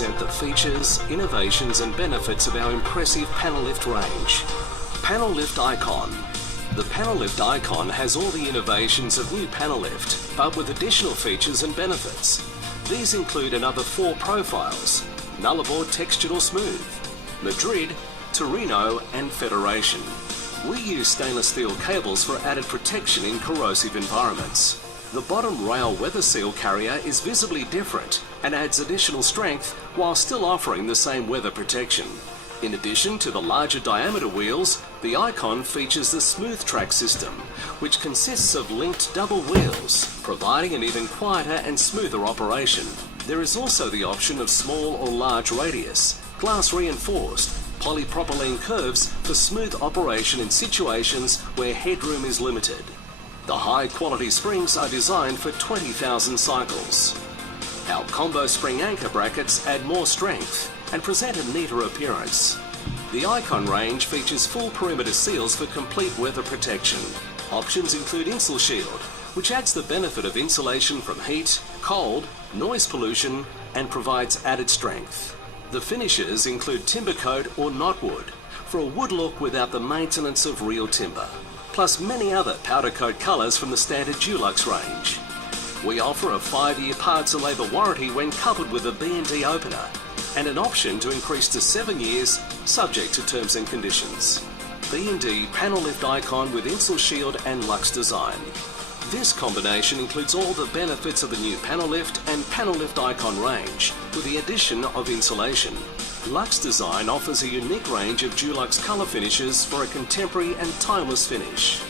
present the features, innovations and benefits of our impressive Panelift range. Panelift Icon. The Panelift Icon has all the innovations of new Panelift, but with additional features and benefits. These include another 4 profiles: Nullarbor Textured or Smooth, Madrid, Torino and Federation. We use stainless steel cables for added protection in corrosive environments. The bottom rail weather seal carrier is visibly different and adds additional strength while still offering the same weather protection. In addition to the larger diameter wheels, the Icon features the Smooth Track system, which consists of linked double wheels, providing an even quieter and smoother operation. There is also the option of small or large radius, glass reinforced, polypropylene curves for smooth operation in situations where headroom is limited. The high quality springs are designed for 20,000 cycles. Our combo spring anchor brackets add more strength and present a neater appearance. The Icon range features full perimeter seals for complete weather protection. Options include Insul Shield, which adds the benefit of insulation from heat, cold, noise pollution and provides added strength. The finishes include timber coat or knotwood for a wood look without the maintenance of real timber, plus many other powder coat colours from the standard Dulux range. We offer a 5-year parts and labour warranty when coupled with a B&D opener and an option to increase to 7 years subject to terms and conditions. B&D Panelift Icon with Insul Shield and Lux Design. This combination includes all the benefits of the new Panelift and Panelift Icon range with the addition of insulation. Lux Design offers a unique range of Dulux colour finishes for a contemporary and timeless finish.